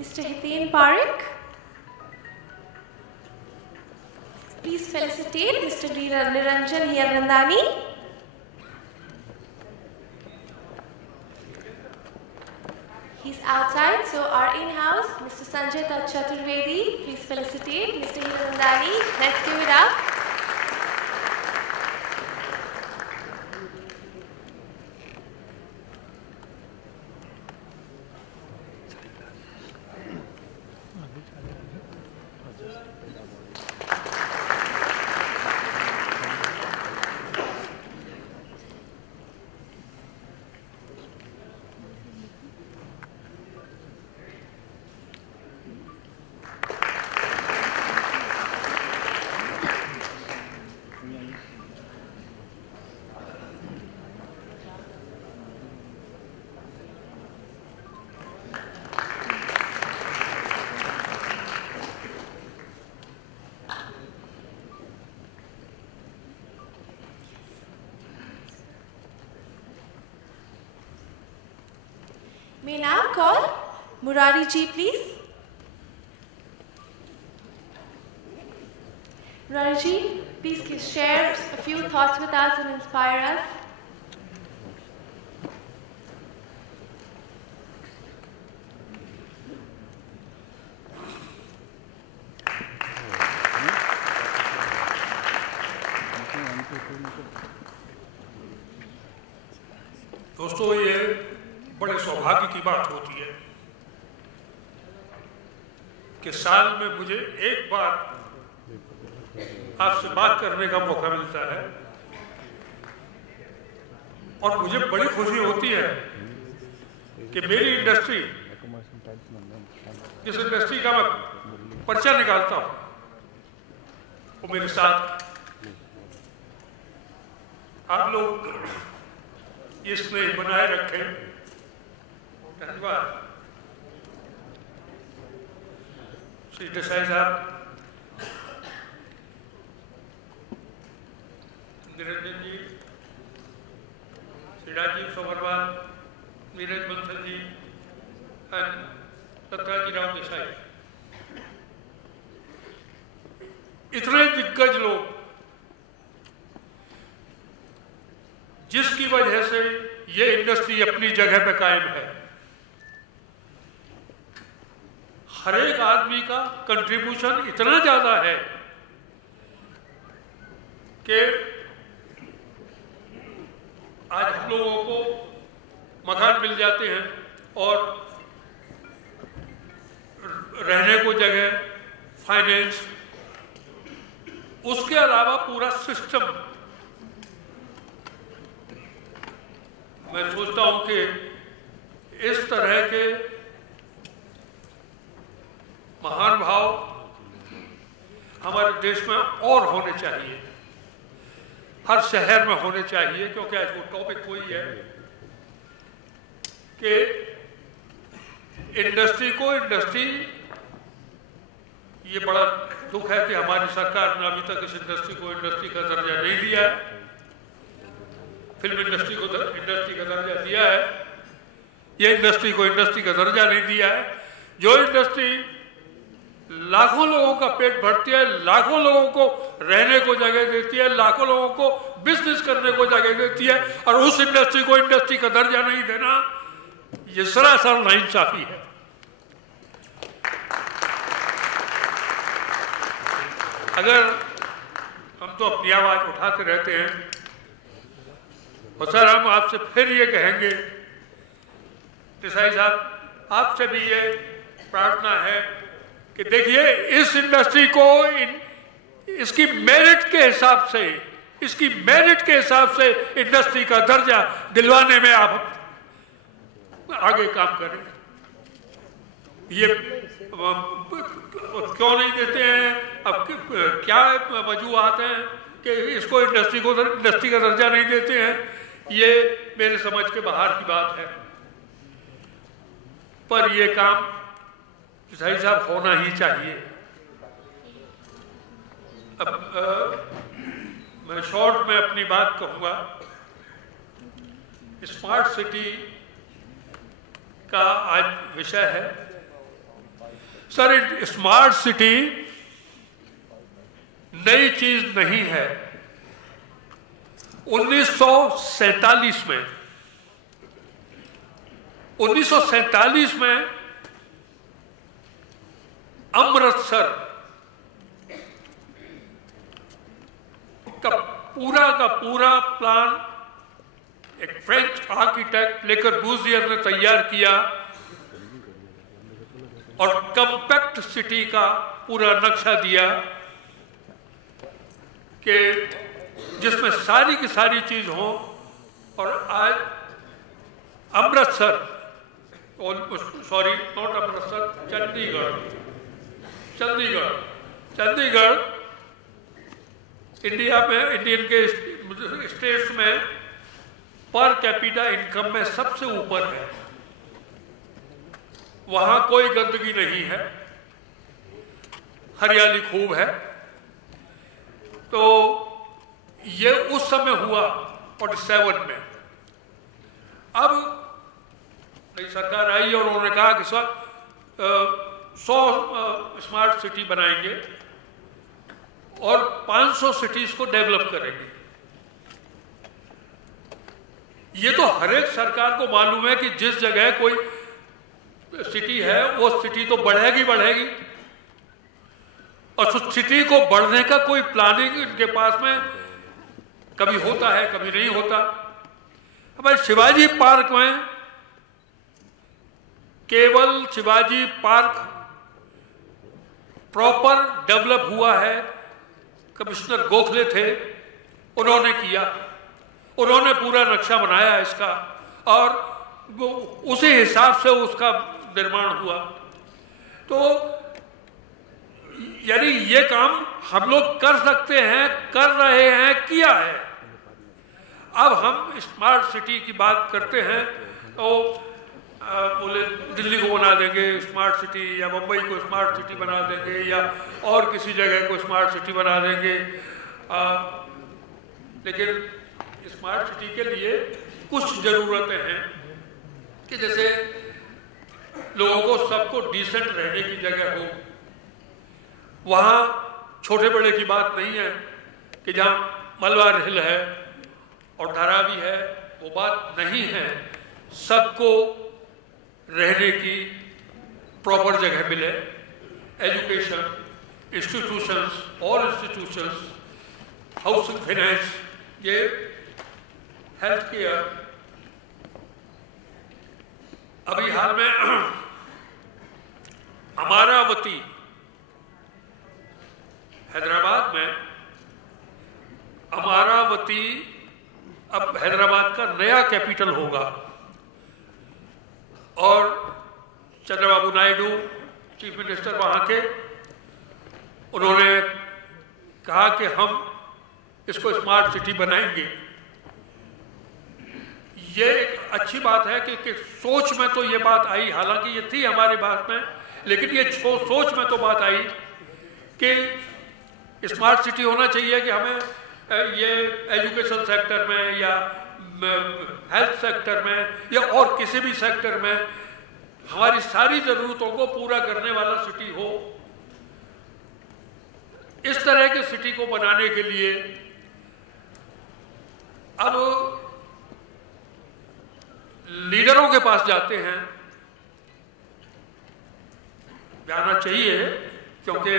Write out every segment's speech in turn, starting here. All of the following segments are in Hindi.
Mr. Hitain Parekh. Please felicitate Mr. Niranjan Hirnandani. He's outside, so our in-house, Mr. Sanjay Chaturvedi, please felicitate Mr. Hirnandani. Let's give it up. May now call Murari ji, please. Murari ji, please share a few thoughts with us and inspire us. दोस्तों, ये बड़े सौभाग्य की बात होती है कि साल में मुझे एक बार आपसे बात करने का मौका मिलता है और मुझे बड़ी खुशी होती है कि मेरी इंडस्ट्री, जिस इंडस्ट्री का मैं पर्चा निकालता हूं, वो मेरे साथ आप लोग ये स्नेह बनाए रखें। धन्यवाद। श्री देसाई साहब, निरंजन जी, श्री राजीव सोमरवाल, नीरज बंसल जी और सत्राजी राव देसाई, इतने दिग्गज लोग जिसकी वजह से ये इंडस्ट्री अपनी जगह पे कायम है। हर एक आदमी का कंट्रीब्यूशन इतना ज्यादा है कि आज हम लोगों को मकान मिल जाते हैं और रहने को जगह, फाइनेंस, उसके अलावा पूरा सिस्टम। मैं सोचता हूं कि इस तरह के महान भाव हमारे देश में और होने चाहिए, हर शहर में होने चाहिए, क्योंकि आज वो टॉपिक वही है कि इंडस्ट्री, ये बड़ा दुख है कि हमारी सरकार ने अभी तक इस इंडस्ट्री को इंडस्ट्री का दर्जा नहीं दिया है। फिल्म इंडस्ट्री को इंडस्ट्री का दर्जा दिया है, ये इंडस्ट्री को इंडस्ट्री का दर्जा नहीं दिया है। जो इंडस्ट्री लाखों लोगों का पेट भरती है, लाखों लोगों को रहने को जगह देती है, लाखों लोगों को बिजनेस करने को जगह देती है, और उस इंडस्ट्री को इंडस्ट्री का दर्जा नहीं देना, ये सरासर नाइंसाफी है। अगर हम तो अपनी आवाज उठाते रहते हैं, और सर हम आपसे फिर ये कहेंगे, देसाई साहब आपसे भी ये प्रार्थना है कि देखिए, इस इंडस्ट्री को इसकी मेरिट के हिसाब से इंडस्ट्री का दर्जा दिलवाने में आप आगे काम करें। ये क्यों नहीं देते हैं? अब क्या वजूहात हैं कि इसको इंडस्ट्री का दर्जा नहीं देते हैं? ये मेरे समझ के बाहर की बात है, पर ये काम सही साहब होना ही चाहिए। अब मैं शॉर्ट में अपनी बात कहूंगा। स्मार्ट सिटी का आज विषय है। सर, स्मार्ट सिटी नई चीज नहीं है। 1947 में अमृतसर का पूरा प्लान एक फ्रेंच आर्किटेक्ट ले कॉर्बूजियर ने तैयार किया और कॉम्पैक्ट सिटी का पूरा नक्शा दिया कि जिसमें सारी की सारी चीज हो। और आज Amritsar, sorry not Amritsar, Chandigarh India में, इंडियन के स्टेट्स में पर कैपिटा इनकम में सबसे ऊपर है। वहां कोई गंदगी नहीं है, हरियाली खूब है। तो ये उस समय हुआ 47 में। अब नई सरकार आई और उन्होंने कहा कि सर 100 स्मार्ट सिटी बनाएंगे और 500 सिटीज को डेवलप करेंगे। ये तो हर एक सरकार को मालूम है कि जिस जगह कोई सिटी है वो सिटी तो बढ़ेगी और उस सिटी को बढ़ने का कोई प्लानिंग इनके पास में कभी होता है, कभी नहीं होता। हमारे शिवाजी पार्क में, केवल शिवाजी पार्क प्रॉपर डेवलप हुआ है, कमिश्नर गोखले थे, उन्होंने किया, उन्होंने पूरा नक्शा बनाया इसका और उसी हिसाब से उसका निर्माण हुआ। तो यानी ये काम हम लोग कर सकते हैं, कर रहे हैं, किया है। अब हम स्मार्ट सिटी की बात करते हैं तो बोले दिल्ली को बना देंगे स्मार्ट सिटी, या मुंबई को स्मार्ट सिटी बना देंगे, या और किसी जगह को स्मार्ट सिटी बना देंगे। लेकिन स्मार्ट सिटी के लिए कुछ ज़रूरतें हैं कि जैसे लोगों को, सबको डिसेंट रहने की जगह हो। वहाँ छोटे बड़े की बात नहीं है कि जहाँ मलबार हिल है और धारावी है, वो बात नहीं है। सबको रहने की प्रॉपर जगह मिले। Education, institutions, all institutions, housing finance, ये हेल्थ केयर। अभी हाल में अमरावती हैदराबाद में, अमरावती अब हैदराबाद का नया कैपिटल होगा और चंद्रबाबू नायडू चीफ मिनिस्टर वहाँ के, उन्होंने कहा कि हम इसको स्मार्ट सिटी बनाएंगे। ये एक अच्छी बात है कि सोच में तो ये बात आई, हालांकि ये थी हमारे बात में, लेकिन ये सोच में तो बात आई कि स्मार्ट सिटी होना चाहिए कि हमें ये एजुकेशन सेक्टर में या हेल्थ सेक्टर में या और किसी भी सेक्टर में हमारी सारी ज़रूरतों को पूरा करने वाला सिटी हो। इस तरह के सिटी को बनाने के लिए अब लीडरों के पास जाते हैं, जाना चाहिए, क्योंकि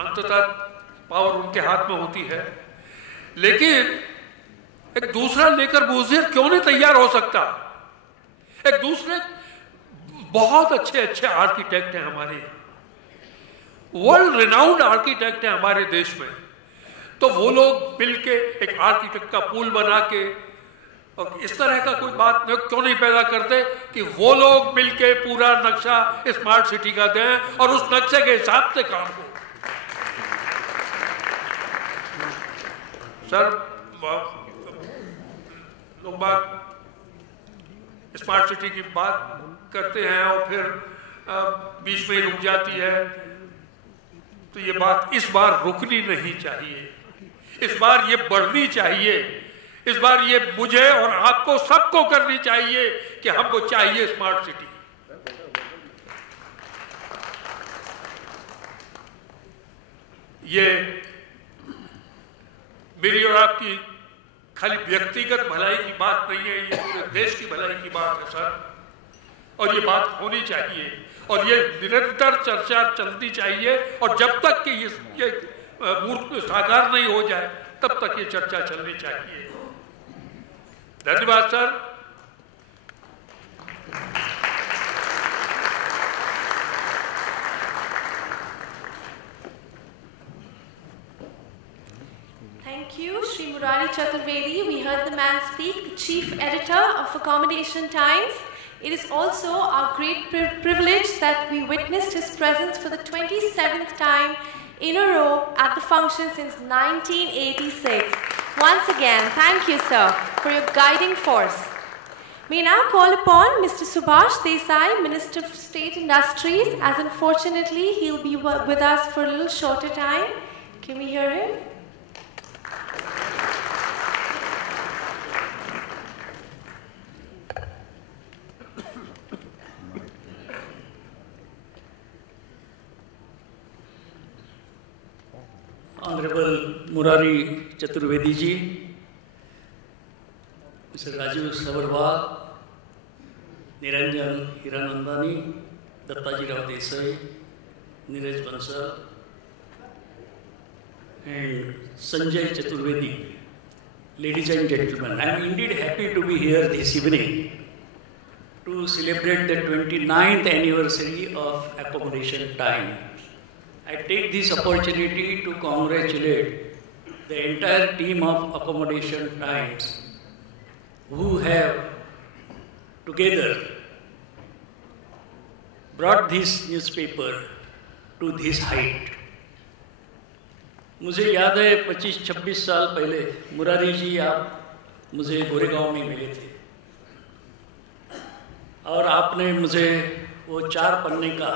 अंततः पावर उनके हाथ में होती है। लेकिन एक दूसरा लेकर बुजुर्ग क्यों नहीं तैयार हो सकता? एक दूसरे बहुत अच्छे अच्छे आर्किटेक्ट हैं हमारे यहाँ, वर्ल्ड रिनाउंड आर्किटेक्ट हैं हमारे देश में। तो वो लोग मिलके एक आर्किटेक्ट का पूल बना के और इस तरह का कोई बात क्यों नहीं पैदा करते कि वो लोग मिलके पूरा नक्शा स्मार्ट सिटी का दें और उस नक्शे के हिसाब से काम हो। सर, लोग बात स्मार्ट सिटी की बात करते हैं और फिर बीच में ही रुक जाती है। तो ये बात इस बार रुकनी नहीं चाहिए, इस बार ये बढ़नी चाहिए। इस बार ये मुझे और आपको सबको करनी चाहिए कि हमको चाहिए स्मार्ट सिटी। ये मेरी और आपकी खाली व्यक्तिगत भलाई की बात नहीं है, ये पूरे देश की भलाई की बात है सर, और ये बात होनी चाहिए और ये निरंतर चर्चा चलती चाहिए। और जब तक कि ये मूर्त साकार नहीं हो जाए तब तक ये चर्चा चलनी चाहिए। धन्यवाद sir. Thank you, Sri Murari Chaturvedi. We heard the man speak, the chief editor of Accommodation Times. It is also our great privilege that we witnessed his presence for the 27th time in a row at the function since 1986. Once again, thank you, sir, for your guiding force. We now call upon Mr. Subhash Desai, Minister of State Industries, as unfortunately he'll be with us for a little shorter time. Can we hear him? Honorable Murari Chaturvedi ji, Mr. Rajiv Sabharwal, Niranjan Hiranandani, Dattaji Rao Desai, Neeraj Bansal, and Sanjay Chaturvedi. Ladies and gentlemen, I am indeed happy to be here this evening to celebrate the 29th anniversary of Accommodation Time. I take this opportunity to congratulate the entire team of Accommodation Times who have together brought this newspaper to this height. मुझे याद है 25-26 साल पहले मुरारी जी आप मुझे गोरेगांव में मिले थे और आपने मुझे वो 4 पन्ने का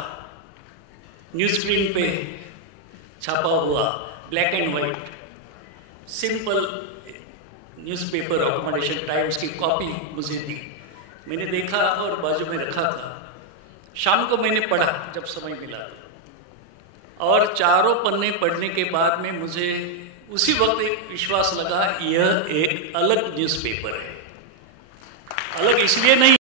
न्यूज़ स्क्रीन पे छापा हुआ black and white simple newspaper accommodation times की कॉपी मुझे दी। मैंने देखा और बाजू में रखा था। शाम को मैंने पढ़ा जब समय मिला और 4 पन्ने पढ़ने के बाद में मुझे उसी वक्त एक विश्वास लगा, यह एक अलग न्यूज़पेपर है। अलग इसलिए नहीं